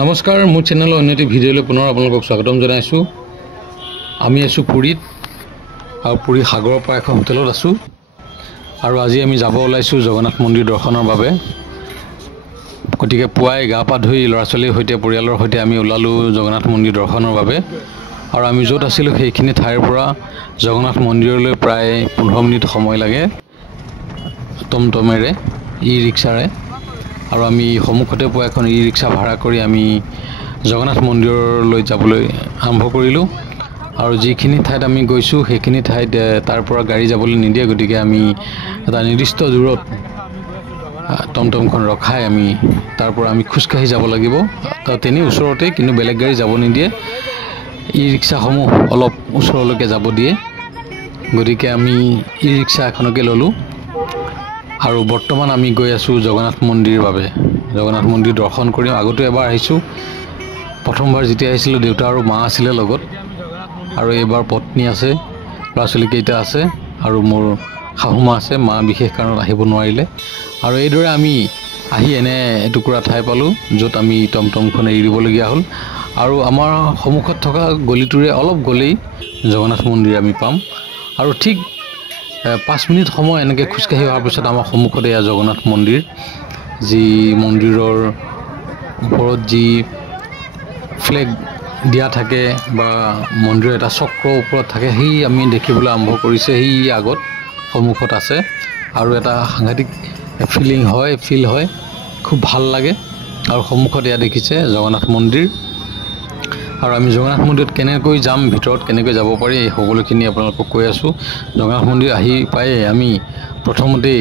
নমস্কাৰ মোৰ চেনেলৰ অন্যটি ভিডিঅ'লৈ পুনৰ আপোনালোকক স্বাগতম জনাইছোঁ। আমি আছোঁ পুৰীত আৰু পুৰী সাগৰৰ পৰা এখন হোটেলত আছোঁ আৰু আজি আমি যাব ওলাইছোঁ জগন্নাথ মন্দিৰ দৰ্শনৰ বাবে। গতিকে পুৱাই গা পা ধুই ল'ৰা ছোৱালীৰ সৈতে পৰিয়ালৰ সৈতে আমি ওলালোঁ জগন্নাথ মন্দিৰ দৰ্শনৰ বাবে। আৰু আমি য'ত আছিলোঁ সেইখিনি ঠাইৰ পৰা জগন্নাথ মন্দিৰলৈ প্ৰায় 15 মিনিট সময় লাগে টমটমেৰে ই ৰিক্সাৰে। আৰু আমি সন্মুখতে পোৱা এখন ই ৰিক্সা ভাড়া কৰি আমি জগন্নাথ মন্দিৰলৈ যাবলৈ আৰম্ভ কৰিলোঁ। আৰু যিখিনি ঠাইত আমি গৈছোঁ সেইখিনি ঠাইত তাৰ পৰা গাড়ী যাবলৈ নিদিয়ে, গতিকে আমি এটা নিৰ্দিষ্ট দূৰত টমটমখন ৰখাই আমি তাৰ পৰা আমি খোজকাঢ়ি যাব লাগিব। তেনেই ওচৰতে, কিন্তু বেলেগ গাড়ী যাব নিদিয়ে, ই ৰিক্সাসমূহ অলপ ওচৰলৈকে যাব দিয়ে। গতিকে আমি ই ৰিক্সা এখনকে ল'লোঁ আৰু বৰ্তমান আমি গৈ আছোঁ জগন্নাথ মন্দিৰৰ বাবে। জগন্নাথ মন্দিৰ দৰ্শন কৰিম। আগতে এবাৰ আহিছোঁ, প্ৰথমবাৰ যেতিয়া আহিছিলোঁ দেউতা আৰু মা আছিলে লগত, আৰু এইবাৰ পত্নী আছে, ল'ৰা ছোৱালীকেইটা আছে আৰু মোৰ শাহুমা আছে। মা বিশেষ কাৰণত আহিব নোৱাৰিলে। আৰু এইদৰে আমি আহি এনে এটুকুৰা ঠাই পালোঁ য'ত আমি টমটমখন এৰি দিবলগীয়া হ'ল। আৰু আমাৰ সন্মুখত থকা গলিটোৰে অলপ গ'লেই জগন্নাথ মন্দিৰ আমি পাম। আৰু ঠিক 5 মিনিট সময় এনেকৈ খোজকাঢ়ি অহাৰ পিছত আমাৰ সন্মুখতে এয়া জগন্নাথ মন্দিৰ। যি মন্দিৰৰ ওপৰত যি ফ্লেগ দিয়া থাকে বা মন্দিৰৰ এটা চক্ৰৰ ওপৰত থাকে, সেই আমি দেখিবলৈ আৰম্ভ কৰিছে। সেই আগত সন্মুখত আছে আৰু এটা সাংঘাতিক ফিল হয়, খুব ভাল লাগে। আৰু সন্মুখত এয়া দেখিছে জগন্নাথ মন্দিৰ। আৰু আমি জগন্নাথ মন্দিৰত কেনেকৈ যাম, ভিতৰত কেনেকৈ যাব পাৰি, এই সকলোখিনি আপোনালোকক কৈ আছোঁ। জগন্নাথ মন্দিৰ আহি পায়ে আমি প্ৰথমতেই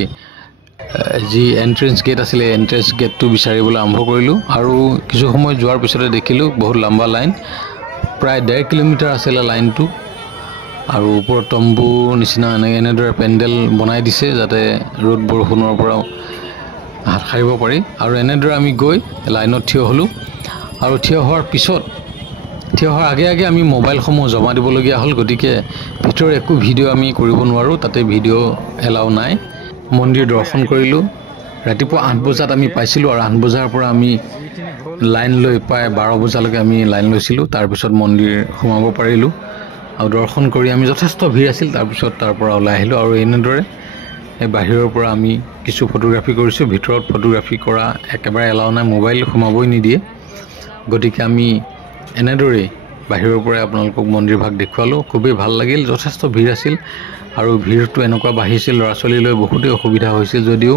যি এণ্ট্ৰেঞ্চ গেট আছিলে, এণ্ট্ৰেঞ্চ গেটটো বিচাৰিবলৈ আৰম্ভ কৰিলোঁ। আৰু কিছু সময় যোৱাৰ পিছতে দেখিলোঁ বহুত লম্বা লাইন, প্ৰায় 1.5 কিলোমিটাৰ আছিলে লাইনটো। আৰু ওপৰত তম্বু নিচিনা এনেদৰে পেণ্ডেল বনাই দিছে যাতে ৰ'দ বৰষুণৰ পৰা হাত সাৰিব পাৰি। আৰু এনেদৰে আমি গৈ লাইনত থিয় হ'লোঁ। আৰু থিয় হোৱাৰ আগে আগে আমি মোবাইলসমূহ জমা দিবলগীয়া হ'ল। গতিকে ভিতৰৰ একো ভিডিঅ' আমি কৰিব নোৱাৰোঁ, তাতে ভিডিঅ' এলাও নাই। মন্দিৰ দৰ্শন কৰিলোঁ। ৰাতিপুৱা 8 বজাত আমি পাইছিলোঁ আৰু 8 বজাৰ পৰা আমি লাইন লৈ প্ৰায় 12 বজালৈকে আমি লাইন লৈছিলোঁ। তাৰপিছত মন্দিৰ সোমাব পাৰিলোঁ আৰু দৰ্শন কৰি আমি যথেষ্ট ভিৰ আছিল। তাৰপিছত তাৰ পৰা ওলাই আহিলোঁ। আৰু এনেদৰে বাহিৰৰ পৰা আমি কিছু ফটোগ্ৰাফী কৰিছোঁ। ভিতৰত ফটোগ্ৰাফী কৰা একেবাৰে এলাও নাই, মোবাইল সোমাবই নিদিয়ে। গতিকে আমি এনেদৰেই বাহিৰৰ পৰাই আপোনালোকক মন্দিৰ ভাগ দেখুৱালোঁ। খুবেই ভাল লাগিল, যথেষ্ট ভিৰ আছিল। আৰু ভিৰটো এনেকুৱা বাঢ়িছিল, ল'ৰা ছোৱালী লৈ বহুতেই অসুবিধা হৈছিল, যদিও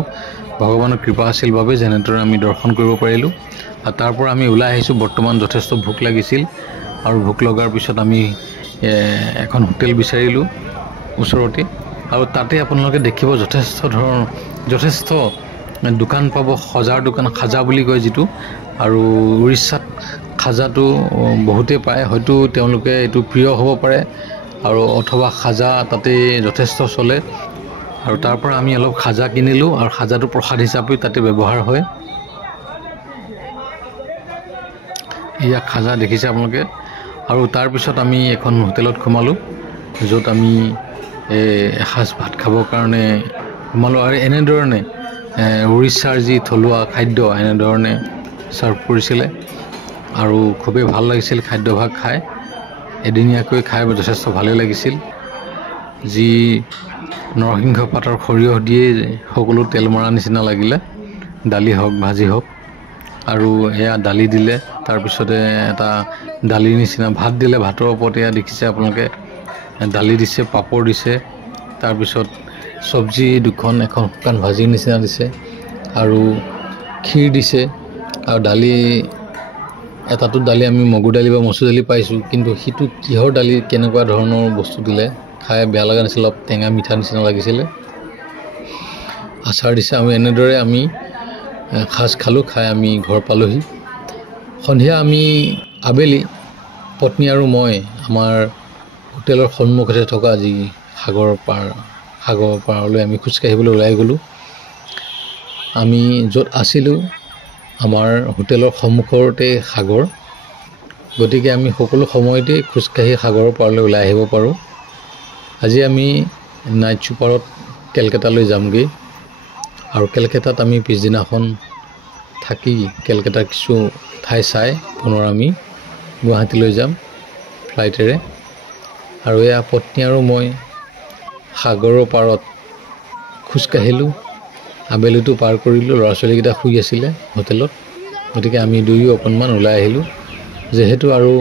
ভগৱানৰ কৃপা আছিল বাবে যেনেদৰে আমি দৰ্শন কৰিব পাৰিলোঁ। আৰু তাৰ পৰা আমি ওলাই আহিছোঁ। বৰ্তমান যথেষ্ট ভোক লাগিছিল আৰু ভোক লগাৰ পিছত আমি এখন হোটেল বিচাৰিলোঁ ওচৰতে। আৰু তাতে আপোনালোকে দেখিব যথেষ্ট দোকান পাব। সজাৰ দোকান, খাজা বুলি কয় যিটো। আৰু উৰিষ্যাত খাজাটো বহুতেই পায়, হয়তো তেওঁলোকে এইটো প্ৰিয় হ'ব পাৰে, আৰু অথবা খাজা তাতে যথেষ্ট চলে। আৰু তাৰ পৰা আমি অলপ খাজা কিনিলোঁ, আৰু খাজাটো প্ৰসাদ হিচাপে তাতে ব্যৱহাৰ হয়। এয়া খাজা দেখিছে আপোনালোকে। আৰু তাৰপিছত আমি এখন হোটেলত সোমালোঁ, য'ত আমি এসাঁজ ভাত খাবৰ কাৰণে সোমালোঁ। আৰু এনেধৰণে উৰিষ্যাৰ যি থলুৱা খাদ্য এনেধৰণে ছাৰ্ভ কৰিছিলে আৰু খুবেই ভাল লাগিছিল খাদ্যভাগ খাই। এদিনীয়াকৈ খাই যথেষ্ট ভালেই লাগিছিল। যি নৰসিংহ পাতৰ সৰিয়হ দিয়ে সকলো তেল মৰা নিচিনা লাগিলে, দালি হওক ভাজি হওক। আৰু এয়া দালি দিলে, তাৰপিছতে এটা দালিৰ নিচিনা ভাত দিলে। ভাতৰ ওপৰত এয়া দেখিছে আপোনালোকে দালি দিছে, পাপৰ দিছে, তাৰপিছত চব্জি দুখন, এখন শুকান ভাজিৰ নিচিনা দিছে, আৰু ক্ষীৰ দিছে। আৰু দালি এটাটোত দালি আমি মগুৰ দালি বা মচুৰ দালি পাইছোঁ, কিন্তু সিটো কিহৰ দালি, কেনেকুৱা ধৰণৰ বস্তু দিলে, খাই বেয়া লগা নাছিল, অলপ টেঙা মিঠা নিচিনা লাগিছিলে। আচাৰ দিছে। আৰু এনেদৰে আমি সাজ খালোঁ। খাই আমি ঘৰ পালোঁহি। সন্ধিয়া আমি আবেলি পত্নী আৰু মই আমাৰ হোটেলৰ সন্মুখতে থকা যি সাগৰৰ পাৰলৈ আমি খোজকাঢ়িবলৈ ওলাই গ'লোঁ। আমি য'ত আছিলোঁ আমাৰ হোটেলৰ সন্মুখতে সাগৰ, গতিকে আমি সকলো সময়তে খোজকাঢ়ি সাগৰৰ পাৰলৈ ওলাই আহিব পাৰোঁ। আজি আমি নাইট ছুপাৰত কেলকাতালৈ যামগৈ। আৰু কেলকাতাত আমি পিছদিনাখন থাকি কেলকাতাৰ কিছু ঠাই চাই পুনৰ আমি গুৱাহাটীলৈ যাম ফ্লাইটেৰে। আৰু এয়া পত্নী আৰু মই সাগৰৰ পাৰত খোজকাঢ়িলোঁ, আবেলিটো পাৰ কৰিলোঁ। ল'ৰা ছোৱালীকেইটা শুই আছিলে হোটেলত, গতিকে আমি দুয়ো অকণমান ওলাই আহিলোঁ। যিহেতু আৰু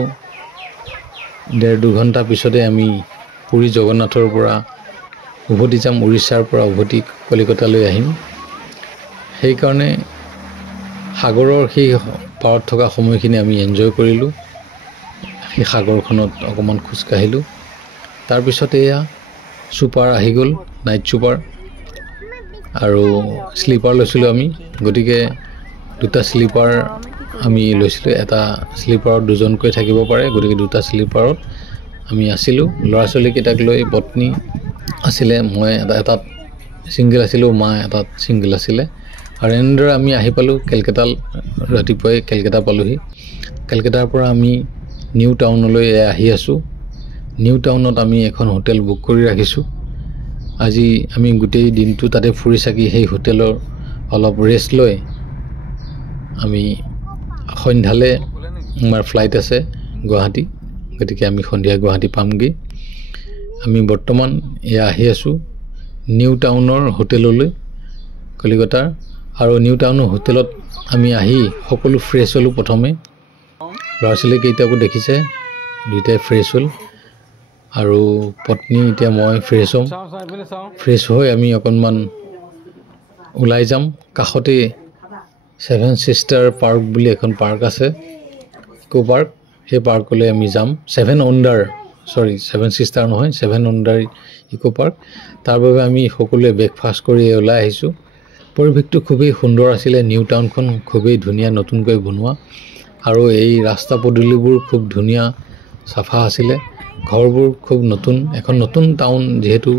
1.5-2 ঘণ্টা পিছতে আমি পুৰী জগন্নাথৰ পৰা উভতি যাম, উৰিষ্যাৰ পৰা উভতি কলিকতালৈ আহিম। সেইকাৰণে সাগৰৰ সেই পাৰত থকা সময়খিনি আমি এনজয় কৰিলোঁ। সেই সাগৰখনত অকণমান খোজকাঢ়িলোঁ। তাৰপিছতে এয়া ছুপাৰ আহি গ'ল, নাইট ছুপাৰ, আৰু শ্লিপাৰ লৈছিলোঁ আমি। গতিকে 2টা শ্লিপাৰ আমি লৈছিলোঁ। এটা শ্লিপাৰত 2জনকৈ থাকিব পাৰে, গতিকে 2টা শ্লিপাৰত আমি আছিলোঁ। ল'ৰা ছোৱালীকেইটাক লৈ পত্নী আছিলে, মই এটাত ছিংগল আছিলোঁ, মা এটাত ছিংগল আছিলে। আৰু এনেদৰে আমি আহি পালোঁ কেলকাতা। ৰাতিপুৱাই কেলকাতা পালোঁহি। কেলকাতাৰ পৰা আমি নিউ টাউনলৈ আহি আছোঁ। নিউ টাউনত আমি এখন হোটেল বুক কৰি ৰাখিছোঁ। আজি আমি গোটেই দিনটো তাতে ফুৰি চাকি সেই হোটেলৰ অলপ ৰেষ্ট লৈ আমি সন্ধ্যালৈ আমাৰ ফ্লাইট আছে গুৱাহাটী, গতিকে আমি সন্ধিয়া গুৱাহাটী পামগৈ। আমি বৰ্তমান এয়া আহি আছোঁ নিউ টাউনৰ হোটেললৈ কলিকতাৰ। আৰু নিউ টাউনৰ হোটেলত আমি আহি সকলো ফ্ৰেছ হ'লোঁ। প্ৰথমে ল'ৰা ছোৱালীকেইটাকো দেখিছে, দুয়োটাই ফ্ৰেছ হ'ল। আৰু পত্নী, এতিয়া মই ফ্ৰেছ হ'ম। ফ্ৰেছ হৈ আমি অকণমান ওলাই যাম। কাষতে 7 ছিষ্টাৰ পাৰ্ক বুলি এখন পাৰ্ক আছে, ইক' পাৰ্ক। সেই পাৰ্কলৈ আমি যাম। 7 ছিষ্টাৰ নহয়, 7 ৱণ্ডাৰ ইক' পাৰ্ক। তাৰ বাবে আমি সকলোৱে ব্ৰেকফাষ্ট কৰি ওলাই আহিছোঁ। পৰিৱেশটো খুবেই সুন্দৰ আছিলে। নিউ টাউনখন খুবেই ধুনীয়া, নতুনকৈ বনোৱা। আৰু এই ৰাস্তা পদূলিবোৰ খুব ধুনীয়া, চাফা আছিলে। ঘৰবোৰ খুব নতুন। এখন নতুন টাউন যিহেতু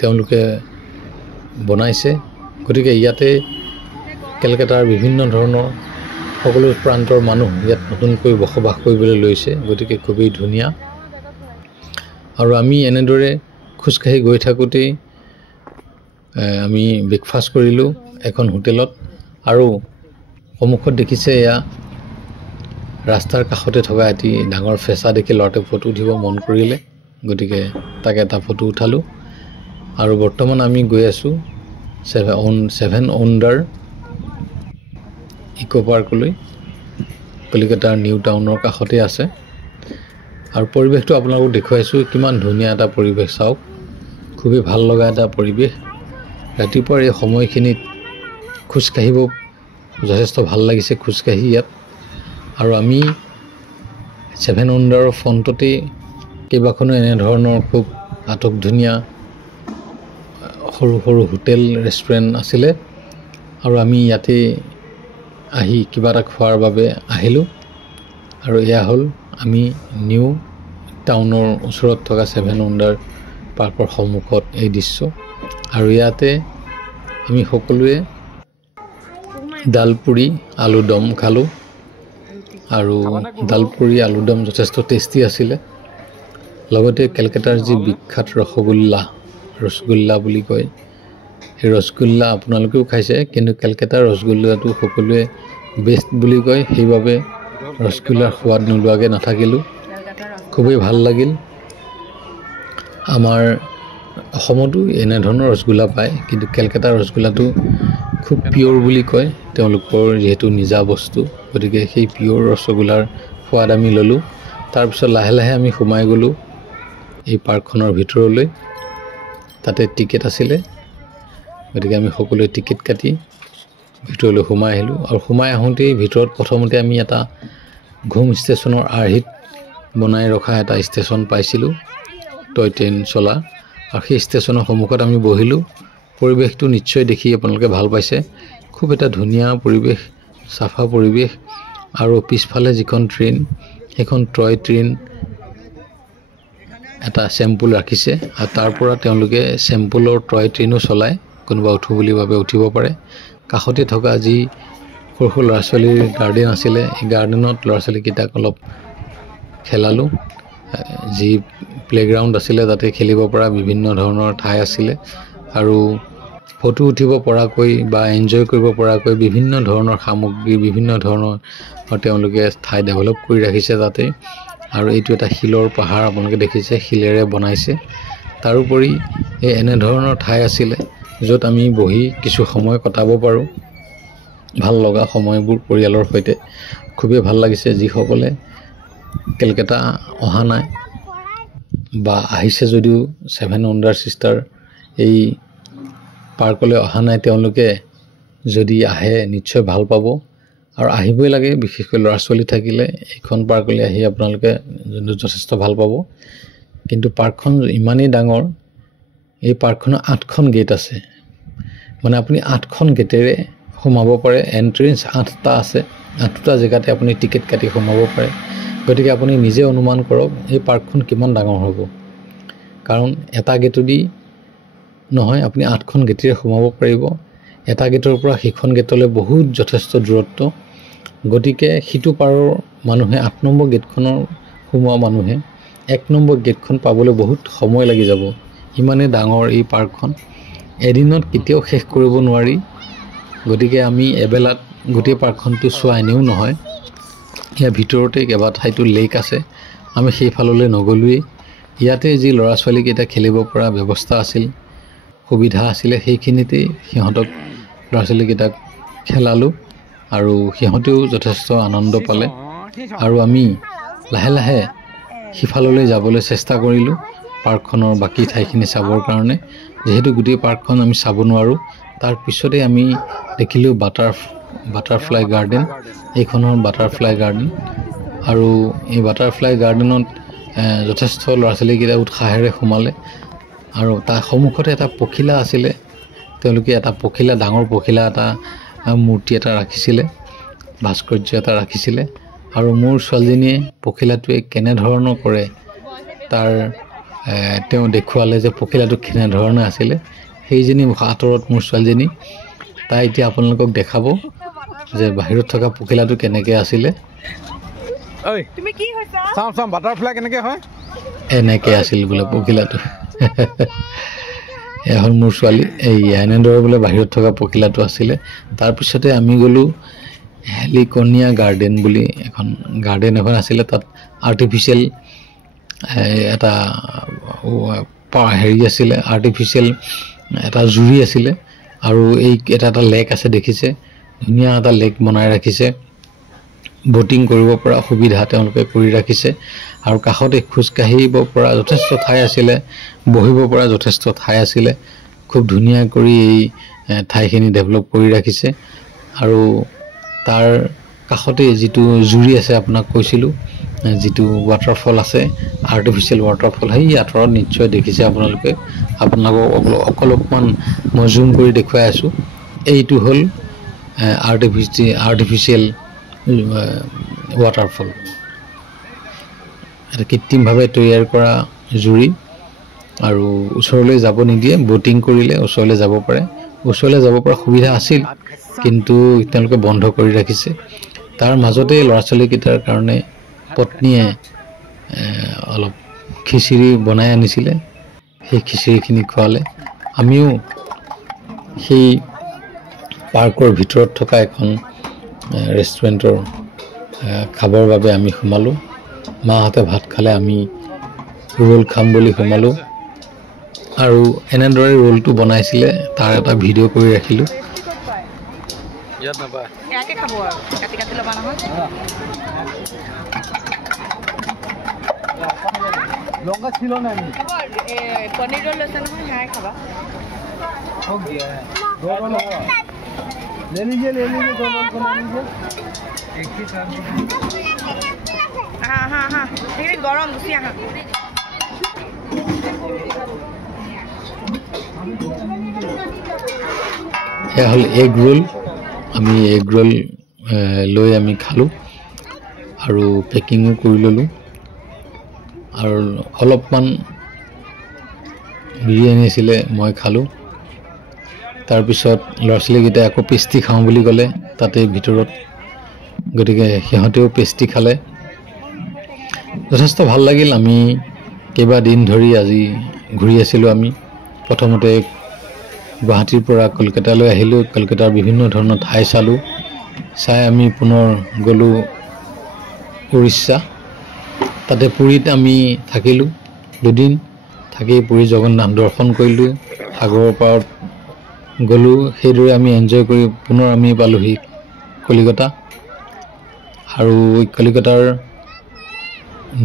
তেওঁলোকে বনাইছে, গতিকে ইয়াতে কেলকাতাৰ বিভিন্ন ধৰণৰ সকলো প্ৰান্তৰ মানুহ ইয়াত নতুনকৈ বসবাস কৰিবলৈ লৈছে, গতিকে খুবেই ধুনীয়া। আৰু আমি এনেদৰে খোজকাঢ়ি গৈ থাকোঁতেই আমি ব্ৰেকফাষ্ট কৰিলোঁ এখন হোটেলত। আৰু সন্মুখত দেখিছে এয়া ৰাস্তাৰ কাষতে থকা এটি ডাঙৰ ফেঁচা দেখি ল'ৰাটোৱে ফটো উঠিব মন কৰিলে, গতিকে তাকে এটা ফটো উঠালোঁ। আৰু বৰ্তমান আমি গৈ আছোঁ 7 ৱণ্ডাৰ ইক' পাৰ্কলৈ। কলিকতাৰ নিউ টাউনৰ কাষতে আছে। আৰু পৰিৱেশটো আপোনালোকক দেখুৱাইছোঁ, কিমান ধুনীয়া এটা পৰিৱেশ চাওক। খুবেই ভাল লগা এটা পৰিৱেশ। ৰাতিপুৱাৰ এই সময়খিনিত খোজকাঢ়িব যথেষ্ট ভাল লাগিছে, খোজকাঢ়ি ইয়াত। আৰু আমি 7 ৱণ্ডাৰৰ ফ্ৰণ্টতেই কেইবাখনো এনেধৰণৰ খুব আটক ধুনীয়া সৰু সৰু হোটেল, ৰেষ্টুৰেণ্ট আছিলে। আৰু আমি ইয়াতে আহি কিবা এটা খোৱাৰ বাবে আহিলোঁ। আৰু এয়া হ'ল আমি নিউ টাউনৰ ওচৰত থকা 7 ৱণ্ডাৰ পাৰ্কৰ সন্মুখত এই দৃশ্য। আৰু ইয়াতে আমি সকলোৱে দালপুৰি আলুদম খালোঁ। আৰু দালপুৰি আলুদম যথেষ্ট টেষ্টি আছিলে। লগতে কেলকাতাৰ যি বিখ্যাত ৰসগোল্লা বুলি কয়, সেই ৰসগোল্লা আপোনালোকেও খাইছে, কিন্তু কেলকাতাৰ ৰসগোল্লাটো সকলোৱে বেষ্ট বুলি কয়। সেইবাবে ৰসগোল্লাৰ সোৱাদ নোলোৱাকৈ নাথাকিলোঁ। খুবেই ভাল লাগিল। আমাৰ অসমতো এনেধৰণৰ ৰসগোল্লা পায়, কিন্তু কেলকাতাৰ ৰসগোল্লাটো খুব পিয়'ৰ বুলি কয়, তেওঁলোকৰ যিহেতু নিজা বস্তু, গতিকে সেই পিয়'ৰ ৰসগোল্লাৰ সোৱাদ আমি ল'লোঁ। তাৰপিছত লাহে লাহে আমি সোমাই গ'লোঁ এই পাৰ্কখনৰ ভিতৰলৈ। তাতে টিকেট আছিলে, গতিকে আমি সকলোৱে টিকেট কাটি ভিতৰলৈ সোমাই আহিলোঁ। আৰু সোমাই আহোঁতেই ভিতৰত প্ৰথমতে আমি এটা ঘুম ষ্টেচনৰ আৰ্হিত বনাই ৰখা এটা ষ্টেচন পাইছিলোঁ, টয় ট্ৰেইন চলা। আৰু সেই ষ্টেচনৰ সন্মুখত আমি বহিলোঁ। পৰিৱেশটো নিশ্চয় দেখি আপোনালোকে ভাল পাইছে। খুব এটা ধুনীয়া পৰিৱেশ, চাফা পৰিৱেশ। আৰু পিছফালে যিখন ট্ৰেইন, সেইখন টয় ট্ৰেইন এটা চেম্পুল ৰাখিছে, আৰু তাৰ পৰা তেওঁলোকে চেম্পুলৰ টয় ট্ৰেইনো চলায়। কোনোবা উঠোঁ বুলি ভাবে উঠিব পাৰে। কাষতে থকা যি সৰু সৰু ল'ৰা ছোৱালীৰ গাৰ্ডেন আছিলে, এই গাৰ্ডেনত ল'ৰা ছোৱালীকেইটাক অলপ খেলালোঁ। যি প্লেগ্ৰাউণ্ড আছিলে তাতে খেলিব পৰা বিভিন্ন ধৰণৰ ঠাই আছিলে। আৰু ফটো উঠিব পৰাকৈ বা এনজয় কৰিব পৰাকৈ বিভিন্ন ধৰণৰ সামগ্ৰী বিভিন্ন ধৰণৰ তেওঁলোকে ঠাই ডেভেলপ কৰি ৰাখিছে তাতে আৰু এইটো এটা শিলৰ পাহাৰ আপোনালোকে দেখিছে শিলেৰে বনাইছে তাৰোপৰি এই এনে ধৰণৰ ঠাই আছিলে য'ত আমি বহি কিছু সময় কটাব পাৰোঁ ভাল লগা সময়বোৰ পৰিয়ালৰ সৈতে খুবেই ভাল লাগিছে যিসকলে কেলকাতা অহা নাই বা আহিছে যদিও সেভেন ওণ্ডাৰ সিষ্টাৰ এই পাৰ্কলৈ অহা নাই তেওঁলোকে যদি আহে নিশ্চয় ভাল পাব আৰু আহিবই লাগে বিশেষকৈ ল'ৰা ছোৱালী থাকিলে এইখন পাৰ্কলৈ আহি আপোনালোকে যথেষ্ট ভাল পাব কিন্তু পাৰ্কখন ইমানেই ডাঙৰ এই পাৰ্কখনৰ 8খন গেট আছে মানে আপুনি 8খন গেটেৰে সোমাব পাৰে এন্ট্ৰেন্স 8টা আছে 8টা জেগাতে আপুনি টিকেট কাটি সোমাব পাৰে গতিকে আপুনি নিজে অনুমান কৰক এই পাৰ্কখন কিমান ডাঙৰ হ'ব কাৰণ এটা গেটেদি নহয় আপুনি 8খন গেটেৰে সোমাব পাৰিব এটা গেটৰ পৰা সিখন গেটলৈ বহুত যথেষ্ট দূৰত্ব গতিকে সিটো পাৰৰ মানুহে 8 নম্বৰ গেটখনৰ সোমোৱা মানুহে 1 নম্বৰ গেটখন পাবলৈ বহুত সময় লাগি যাব ইমানে ডাঙৰ এই পাৰ্কখন এদিনত কেতিয়াও শেষ কৰিব নোৱাৰি গতিকে আমি এবেলাত গোটেই পাৰ্কখনটো চোৱা এনেও নহয় ইয়াৰ ভিতৰতে কেবা ঠাইটো লেক আছে আমি সেইফাললৈ নগলোৱেই ইয়াতে যি ল'ৰা ছোৱালী কেইটা খেলিব পৰা ব্যৱস্থা আছিল সুবিধা আছিল সেইখিনিতে সিহঁতক ল'ৰা ছোৱালী কেইটাক খেলালো আৰু সিহঁতেও যথেষ্ট আনন্দ পালে আৰু আমি লাহে লাহে সিফাললৈ যাবলৈ চেষ্টা কৰিলোঁ পাৰ্কখনৰ বাকী ঠাইখিনি চাবৰ কাৰণে যেহেতু গোটেই পাৰ্কখন আমি চাব নোৱাৰোঁ তাৰ পিছতে আমি দেখিলোঁ বাটাৰফ্লাই গাৰ্ডেন এইখনৰ বাটাৰফ্লাই গাৰ্ডেন আৰু এই বাটাৰফ্লাই গাৰ্ডেনত যথেষ্ট ল'ৰা ছোৱালীকেইটা উৎসাহেৰে সোমালে আৰু তাৰ সন্মুখতে এটা পখিলা আছিলে তেওঁলোকে এটা পখিলা ডাঙৰ পখিলা এটা মূৰ্তি এটা ৰাখিছিলে ভাস্কৰ্য এটা ৰাখিছিলে আৰু মোৰ ছোৱালীজনীয়ে পখিলাটোৱে কেনে ধৰণৰ কৰে তাৰ তেওঁ দেখুৱালে যে পখিলাটো কেনে ধৰণৰ আছিলে সেইজনী আঁতৰত মোৰ ছোৱালীজনী তাই এতিয়া আপোনালোকক দেখাব যে বাহিৰত থকা পখিলাটো কেনেকৈ আছিলে ঐ তুমি কি হৈছা চাম বাটাৰফ্লাই কেনেকৈ হয় এনেকৈ আছিল বোলে পখিলাটো এখন মোৰ ছোৱালী এই এনেদৰে বোলে বাহিৰত থকা পখিলাটো আছিলে তাৰপিছতে আমি গ'লোঁ হেলিকনিয়া গাৰ্ডেন বুলি এখন গাৰ্ডেন এখন আছিলে তাত আৰ্টিফিচিয়েল এটা হেৰি আছিলে আৰ্টিফিচিয়েল এটা জুৰি আছিলে আৰু এই এটা লেক আছে দেখিছে ধুনীয়া এটা লেক বনাই ৰাখিছে বোটিং কৰিব পৰা সুবিধা তেওঁলোকে কৰি ৰাখিছে আৰু কাষতে খোজকাঢ়িব পৰা যথেষ্ট ঠাই আছিলে বহিব পৰা যথেষ্ট ঠাই আছিলে খুব ধুনীয়া কৰি এই ঠাইখিনি ডেভেলপ কৰি ৰাখিছে আৰু তাৰ কাষতে যিটো জুৰি আছে আপোনাক কৈছিলোঁ যিটো ৱাটাৰফল আছে আৰ্টিফিচিয়েল ৱাটাৰফল সেই আঁতৰত নিশ্চয় দেখিছে আপোনালোকে আপোনালোকক অলপমান মই জুম কৰি দেখুৱাই আছোঁ এইটো হ'ল আৰ্টিফিচিয়েল ৱাটাৰফল এটা কৃত্ৰিমভাৱে তৈয়াৰ কৰা জুৰি আৰু ওচৰলৈ যাব নিদিয়ে বোটিং কৰিলে ওচৰলৈ যাব পাৰে ওচৰলৈ যাব পৰা সুবিধা আছিল কিন্তু তেওঁলোকে বন্ধ কৰি ৰাখিছে তাৰ মাজতে ল'ৰা ছোৱালীকেইটাৰ কাৰণে পত্নীয়ে অলপ খিচিৰি বনাই আনিছিলে সেই খিচিৰিখিনি খোৱালে আমিও সেই পাৰ্কৰ ভিতৰত থকা এখন ৰেষ্টুৰেণ্টৰ খাবৰ বাবে আমি সোমালোঁ মাহঁতে ভাত খালে আমি ৰোল খাম বুলি সোমালোঁ আৰু এনেদৰে ৰোলটো বনাইছিলে তাৰ এটা ভিডিঅ' কৰি ৰাখিলোঁ লঙ্কা ছিল না পনির রোল আছে না হ্যাঁ খাবা हो गया है दो रोल ले लीजिए दो रोल बना लीजिए एक ही साथ हाँ हाँ हाँ ठीक गरम गुसी हाँ এয়া হ'ল এগ ৰোল আমি এগ ৰোল লৈ আমি খালোঁ আৰু পেকিঙো কৰি ল'লোঁ আৰু অলপমান বিৰিয়ানী আছিলে মই খালোঁ তাৰপিছত ল'ৰা ছোৱালীকেইটাই আকৌ পেষ্ট্ৰি খাওঁ বুলি ক'লে তাতে ভিতৰত গতিকে সিহঁতেও পেষ্ট্ৰি খালে যথেষ্ট ভাল লাগিল আমি কেইবাদিন ধৰি আজি ঘূৰি আছিলোঁ আমি প্ৰথমতে গুৱাহাটীৰ পৰা কলকাতালৈ আহিলোঁ। কলকাতাৰ বিভিন্ন ধৰণৰ ঠাই চালোঁ। চাই আমি পুনৰ গ'লোঁ উৰিষ্যা। তাতে পুৰীত আমি থাকিলোঁ 2 দিন। থাকি পুৰী জগন্নাথ দৰ্শন কৰিলোঁ। সাগৰৰ পাৰত গ'লোঁ। সেইদৰে আমি এনজয় কৰি পুনৰ আমি পালোঁহি কলিকতা। আৰু কলিকতাৰ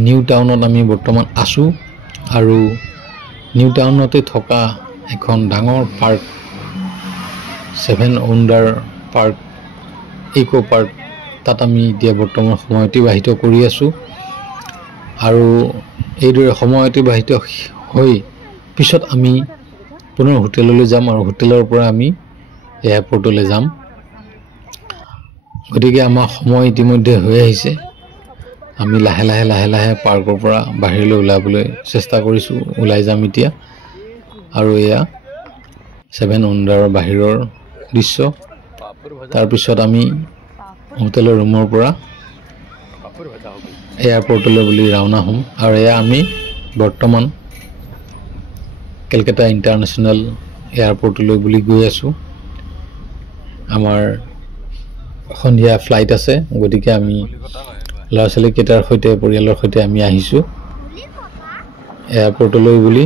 নিউ টাউনত আমি বৰ্তমান আছোঁ। আৰু নিউ টাউনতে থকা এখন ডাঙৰ পাৰ্ক 7 উণ্ডাৰ পাৰ্ক, ইকো পাৰ্ক, তাত আমি এতিয়া বৰ্তমান সময় অতিবাহিত কৰি আছোঁ। আৰু এইদৰে সময় অতিবাহিত হৈ পিছত আমি পুনৰ হোটেললৈ যাম আৰু হোটেলৰ পৰা আমি এয়াৰপৰ্টলৈ যাম। গতিকে আমাৰ সময় ইতিমধ্যে হৈ আহিছে। আমি লাহে লাহে পাৰ্কৰ পৰা বাহিৰলৈ ওলাবলৈ চেষ্টা কৰিছোঁ। ওলাই যাম এতিয়া। আৰু এয়া 7 উণ্ডাৰৰ বাহিৰৰ দৃশ্য। তাৰপিছত আমি হোটেলৰ ৰুমৰ পৰা এয়াৰপৰ্টলৈ বুলি ৰাওনা হ'ম। আৰু এয়া আমি বৰ্তমান কলকাতা ইণ্টাৰনেশ্যনেল এয়াৰপৰ্টলৈ বুলি গৈ আছোঁ। আমাৰ সন্ধিয়া ফ্লাইট আছে। গতিকে আমি ল'ৰা ছোৱালীকেইটাৰ সৈতে পৰিয়ালৰ সৈতে আমি আহিছোঁ এয়াৰপৰ্টলৈ বুলি।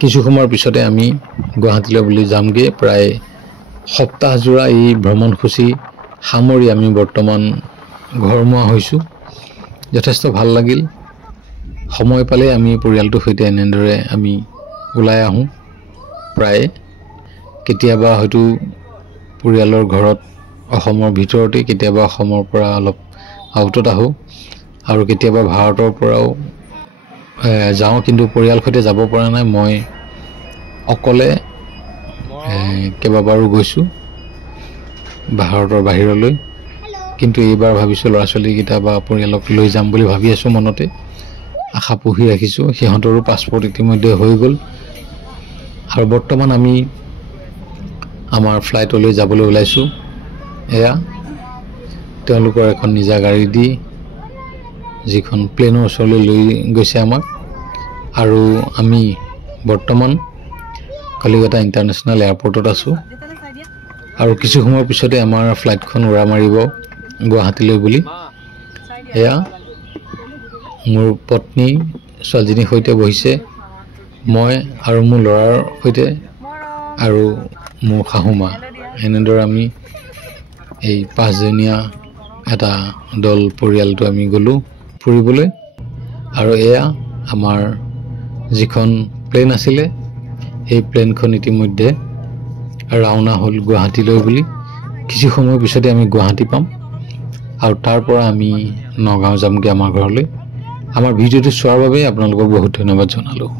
কিছু সময়ৰ পিছতে আমি গুৱাহাটীলৈ বুলি যামগৈ। প্ৰায় সপ্তাহজোৰা এই ভ্ৰমণসূচী সামৰি আমি বৰ্তমান ঘৰমুৱা হৈছোঁ। যথেষ্ট ভাল লাগিল। সময় পালে আমি পৰিয়ালটোৰ সৈতে এনেদৰে আমি ওলাই আহোঁ। প্ৰায় কেতিয়াবা হয়তো পৰিয়ালৰ ঘৰত অসমৰ ভিতৰতে, কেতিয়াবা অসমৰ পৰা অলপ আউটত আহোঁ। আৰু কেতিয়াবা ভাৰতৰ পৰাও যাওঁ, কিন্তু পৰিয়ালৰ সৈতে যাব পৰা নাই। মই অকলে কেইবাবাৰো গৈছোঁ ভাৰতৰ বাহিৰলৈ। কিন্তু এইবাৰ ভাবিছোঁ ল'ৰা ছোৱালীকেইটা বা পৰিয়ালক লৈ যাম বুলি ভাবি আছোঁ। মনতে আশা পুহি ৰাখিছোঁ। সিহঁতৰো পাছপৰ্ট ইতিমধ্যে হৈ গ'ল। আৰু বৰ্তমান আমি আমাৰ ফ্লাইটলৈ যাবলৈ ওলাইছোঁ। এয়া তেওঁলোকৰ এখন নিজা গাড়ী দি, যিখন প্লেনৰ ওচৰলৈ লৈ গৈছে আমাক। আৰু আমি বৰ্তমান কলিকতা ইণ্টাৰনেশ্যনেল এয়াৰপৰ্টত আছোঁ। আৰু কিছু সময়ৰ পিছতে আমাৰ ফ্লাইটখন উৰা মাৰিব গুৱাহাটীলৈ বুলি। এয়া মোৰ পত্নী ছোৱালীজনীৰ সৈতে বহিছে, মই আৰু মোৰ ল'ৰাৰ সৈতে আৰু মোৰ শাহুমা। এনেদৰে আমি এই 5জনীয়া এটা দল পৰিয়ালটো আমি গ'লোঁ ফুৰিবলৈ। আৰু এয়া আমাৰ যিখন প্লেন আছিলে, এই প্লেনখন ইতিমধ্যে ৰাওনা হ'ল গুৱাহাটীলৈ বুলি। কিছু সময়ৰ পিছতে আমি গুৱাহাটী পাম। আৰু তাৰ পৰা আমি নগাঁও যামগৈ আমাৰ ঘৰলৈ। আমাৰ ভিডিঅ'টো চোৱাৰ বাবে আপোনালোকক বহুত ধন্যবাদ জনালোঁ।